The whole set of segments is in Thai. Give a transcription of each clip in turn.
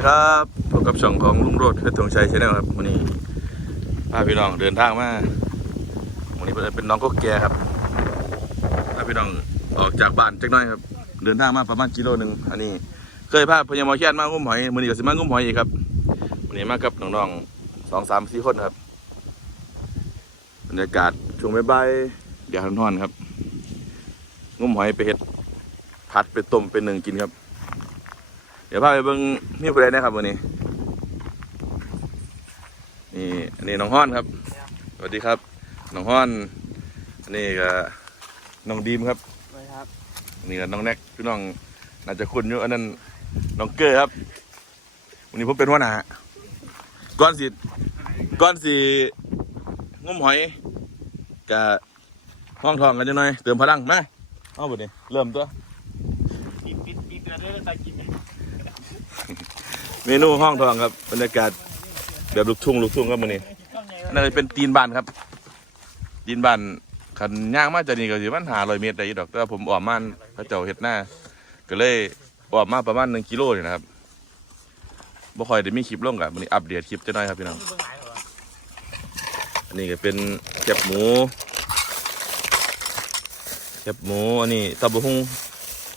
ดีครับพบกับช่องของลุงโรดเพชรธงชัยชาแนลครับวันนี้พาพี่น้องเดินทางมาวันนี้เป็นน้องก็แก่ครับพาพี่น้องออกจากบ้านจักน้อยครับ เดินทางมาประมาณกิโลหนึ่งอันนี้ เคยพาพญามอแคนมางุ้มหอยวันนี้ก็สิมางุ้มหอยอีกครับวันนี้มากับน้องๆสองสามสี่คนครับบรรยากาศช่วงบ่ายๆเดี๋ยวร้อนๆครับงุ้มหอยไปเห็ดผัดไปต้มเป็นหนึ่งกินครับ เดี๋ยวพาไปเบิ่งนี่ผู้ใดนะครับวันนี้ นี่อันนี้น้องฮ้อนครับ สวัสดีครับ น้องฮ้อน อันนี้ก็น้องดีมครับไปครับอันนี้ก็น้องแน็กพี่น้องน่าจะคุ้นอยู่อันนั้นน้องเกอร์ครับวันนี้ผมเป็นหัวหน้าก้อนสีก้อนสีงุ้มหอยกับห้องทองกันจังหน่อยเติมพลังมาเอาบุดนี้เริ่มตัวปิดปิดปิดเดือนเดือนตากิน เมนูห้องทองครับบรรยากาศแบบลูกทุ่งลูกทุ่งครับมันนี้น่าจะเป็นตีนบ้านครับตีนบ้านขันย่างมาจากนี่ก็สิมันหาร้อยเมตรได้อยู่ดอกแต่ว่าผมออกมาพระเจ้าเฮ็ดหน้าก็เลยออกมาประมาณหนึ่งกิโลนี่นะครับบ่ค่อยได้มีคลิปลงกับมันนี้อัปเดตคลิปจะน้อยครับพี่น้องอันนี้ก็เป็นแคบหมูแคบหมูอันนี้ตับะฮุง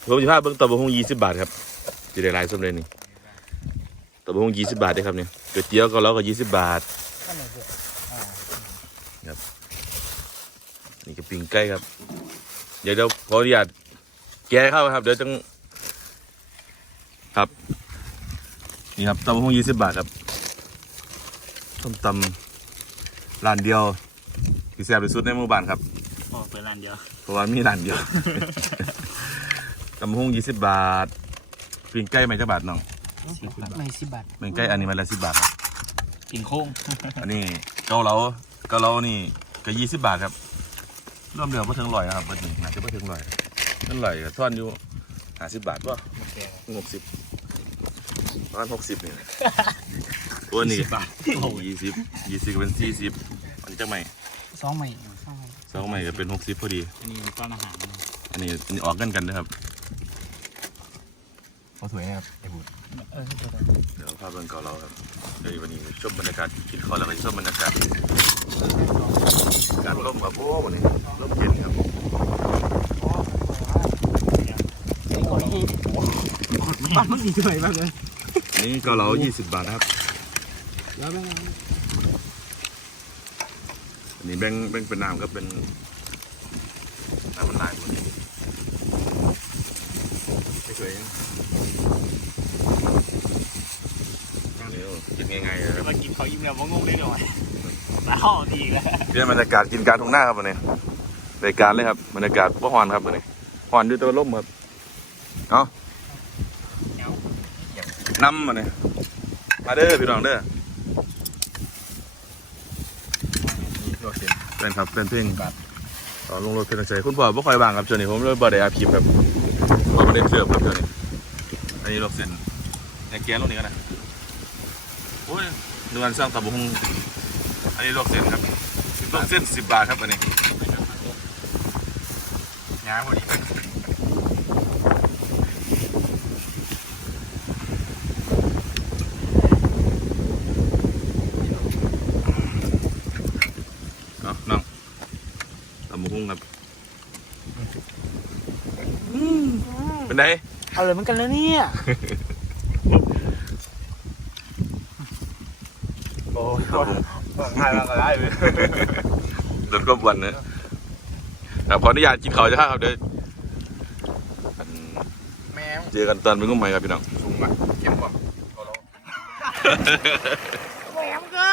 ผมจะพาเบิ่งตับะฮุงยี่สิบบาทครับจะได้หลายสมเลยนี่ ตับะฮุงยี่สิบบาทได้ครับเนี่ยก๋วยเตี๋ยวเก็แล้วก็ยี่สิบบาทข้างไหนเพื่ออ่านี่ก็ปิ้งไก่ครับ เดี๋ยวเดี๋ยวขออนุญาตแกะเข้าครับ เดี๋ยวจังครับ นี่ครับตำบักหุ่งยี่สิบบาทครับต้มตำร้านเดียวที่แซ่บที่สุดในหมู่บ้านครับอ๋อเปิดร้านเดียวเพราะว่ามีร้านเดียวตำบักหุ่งยี่สิบบาทปิ้งไก่ไม่จะบาทน้อง ไม่สิบบาทปิ้งไก่อันนี้มันละสิบบาทครับกินโค้งอันนี้เกาเหลาเกาเหลานี่ก็ยี่สิบบาทครับรวมเดียวมาถึงร้อยนะครับวันนี้น่าจะมาถึงร้อยนั่นร้อยก็ท่อนอยู่ห้าสิบบาทป่ะหกสิบประมาณหกสิบนี่ตัวนี้บาทยี่สิบยี่สิบก็เป็นสี่สิบอันนี้จะไม่สองใหม่สองใหม่สองใหม่ก็เป็นหกสิบพอดี อันนี้ก้อนอาหารอันนี้อันนี้ออกกันกันนะครับเขาสวยนะครับไอ้บุตร เดี๋ยวพาพเบิ่งเก่าเหลาครับเดี๋ยววันนี้ชมบรรยากาศกินข้าวแล้วก็ชมบรรยากาศการร่มกับโอ้วันนี้ร่มเย็นครับบ้านมันดีสวยมากเลยนนี้เกาเหลายี่สิบาทครับแล้วแม่อันนี้แบ่งแบ่งเป็นน้ำก็เป็นน้ำมันลายหมดไม่สวยยังเดี๋ยว กินง่ายๆเลยครับมากินเขายิ้มแล้วว่างงได้หน่อยแล้วดีแล้วเรื่องบรรยากาศกินกลารทุ่งหน้าครับวันนี้รายการเลยครับบรรยากาศบ่ฮอนครับวันนี้ฮอนด้วยตัวล่มครับเอานำมาเนี่ยมาเด้อพี่น้องเด้อเป็นครับเป็นเพลงตอนลงรถเพลงใจคุณพ่อบ่ค่อยบางครับช่วงนี้ผมเลยบ่ได้อาพีครับขอประเด็นเสิร์ฟครับช่วงนี้อันนี้ลวกเส้นในแกนลงนี้กันนะโอ้ยดูอันสร้างตับบุ้งอันนี้ลวกเส้นครับลวกเส้นสิบบาทครับอันนี้งานพอดีเอาน้องตับบุ้งครับเป็นไงเอาเลยเหมือนกันแล้วเนี่ย โอ้ยตับบุ้งงานมาก็ได้เลยโดนก็บวนเนอะครับขออนุญาตกินข้าจะครับเดี๋ยวแม่เจอกันตอนเป็นกุ้งใหม่ครับพี่น้องสูงอะเข้มกว่าเขาเราแหวมเกิ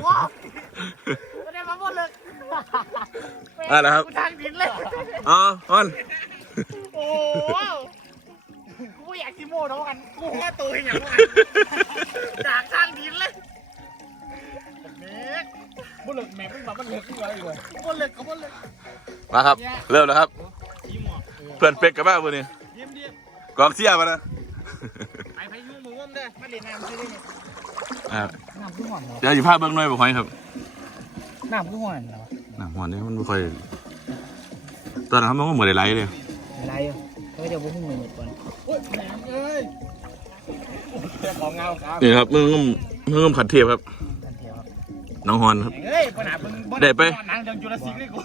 นว้าวไม่ได้มาหมดเลยอะนะครับทางดินเลยอ๋อฮอนโอ้ โหกูไม่อยากกิโมโนกันกูว่าตัวอย่างไรจากทางดินเลยเมกบุลเลิกแม่เป็นแบบมันเลิกขึ้นมาอีกเลยบุลเลิกก็บุลเลิกมาครับ เริ่มแล้วครับยิ้มหมอเพื่อนเป็กกับบ้าวันนี้ยิ้มดิกองเชียร์มานะไอ้พายุมือง้มเด้อมาเล่นน้ำซื้อได้เนี่ยอ่าน้ำขึ้นหวานเหรอเดี๋ยวอยู่ภาพเบื้องหน้อยบอกให้ครับน้ำขึ้นหวานเหรอหนังหัวนี่มันไม่ค่อยตอนนั้นมันก็เหมือนไรเลยอะไรอะเขาจะบุ้งมือก่อนโอ้ย แหมเอ้ยโอ้ของเงาครับนี่ครับมึงมึงขัดเทียบครับกันเทียวครับ น้องฮอนครับ เฮ้ยปัญหามึงบ่ได้ไป หนังจังจุลศิลป์เลยกู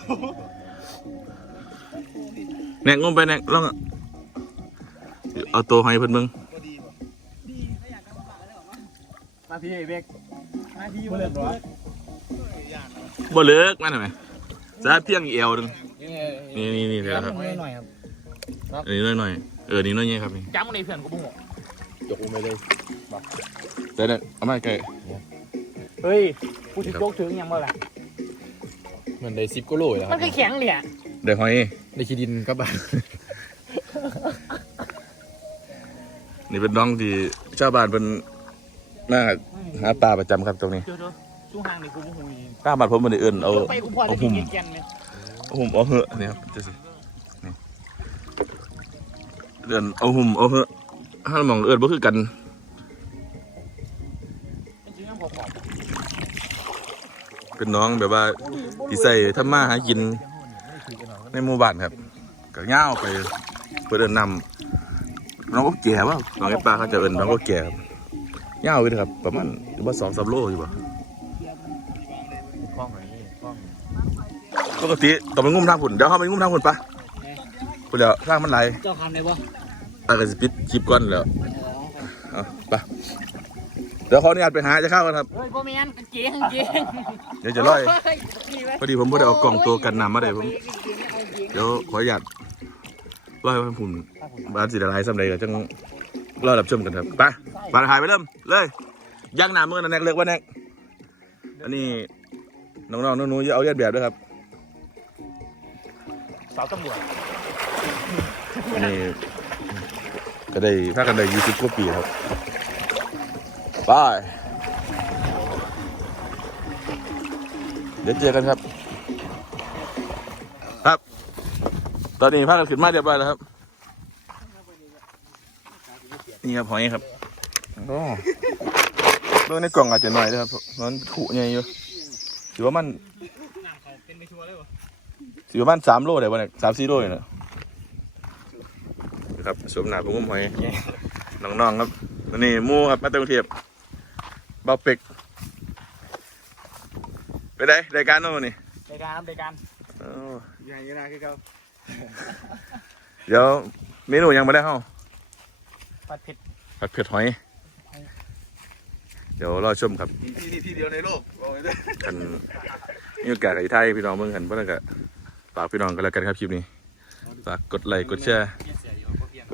แนกงมไปแนกลองเอาตัวให้เพิ่นมึงมาพี่เบกมาพี่บ่เลิกหรอบ่เลิกมันทำไมซาเพียงอีเอวหนึงนี่นี่นี่เดี๋ยวครับหน่อยครับอันนี้หน่อยๆ เออนี่น้อยๆครับนี่จ้ำในเพื่อนกูบุ้งจกลงไปเลยแต่เนี่ยเอามาใกล้เฮ้ยกูจะโจกถึงยังบ่ล่ะมันได้สิบกิโลแล้วคมัรันบคือแข็งเลยอะเดี๋ยวหอยได้ขี้ดินครับบ้านนี่เป็นน้องที่ชาวบ้านเป็นมาหาปลาประจำครับตรงนี้เดี๋ยวๆชูห่างนี่กูบ่ฮู้อีตาบ้านผมมันได้เอิ้นเอาเดี๋ยวไปกูพอได้เอาหุ่กิมนแกนเลยเอาหุ่มเอาเหอะนี่ครับจะสินี่ เอิ้นเอาหุ่มเอาเหอะถ้ามองเอิ้นบ่คือกันเป็นน้องแบบว่าที่ใส่ทำมาหากิน ในหมู่บ้านครับก็ย่าวไปเพื่อเดินนำน้องก็แก่ว่าน้องไอ้ปลาเขาจะเอินน้องก็แก่ครับย่าวเลยครับ ประมาณว่าสองสามโลอยู่ป่ะปกติต้องไปงุ้มทางฝุ่นเดี๋ยวเขาไปงุ้มทางฝุ่นปะ คุณเดี๋ยวทางมันไหลเจ้าคำได้บ่ตาก็จะปิดคลิปก่อนแล้วเอาไปเดี๋ยวขออนุญาตไปหาจะเข้ากันครับ เฮ้ยบ่แม่นกางเกงกางเกงเดี๋ยวจะล่อยเฮ้ยนี่ไว้พอดีผมไม่ได้เอากล่องตัวกันน้ำมาได้ผม เดี๋ยวขออนุญาตล่อยให้ผมบ้านสีละลายสำเร็จก็จังรอรับชมกันครับไปบานหายไปเริ่มเลยย่างหน้ำมือนะแนกเลือกว่าแนกอันนี้น้องๆหนูๆอย่าเอาเลียนแบบด้วยครับ สาวตำรวจ อันนี้ก็ได้พากันได้ยี่สิบกว่าปีครับบายเดี๋ยวเจอกันครับ ครับ ตอนนี้พากันขึ้นมาเรียบร้อยแล้วครับ นี่ครับหอยครับโอ้เรื่องในกล่องอาจจะหน่อยนะครับมันขุใหญ่อยู่ถือว่ามันน้ำเขาเป็นไปชัวร์เลยวะถือว่ามันสามโลได้ป่ะเนี่ยสามสี่โลเลยนะ ครับสวมหนาผมงมหอยน้องๆครับวันนี้หมู่ครับมาเต็มเทียบเบาเป็กไปได้รายการโน่นนี่รายการครับรายการเอ้าใหญ่นะคือเขาเดี๋ยวเมนูยังไม่ได้เข้าผัดเผ็ดผัดเผ็ดหอย เดี๋ยวรอชมครับที่นี่ที่เดียวในโลกบอกเลยกันมีโอกาสกับไทยพี่น้องเมืองกันเพราะนั่นก็ฝากพี่น้องกันแล้วกันครับคลิปนี้ฝากกดไลค์กดแชร์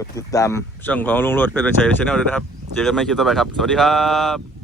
กดติดตามช่องของลุงโรดเพชรบัญชัยชาแนลด้วยนะครับ เจอกันใหม่คลิปต่อไปครับ สวัสดีครับ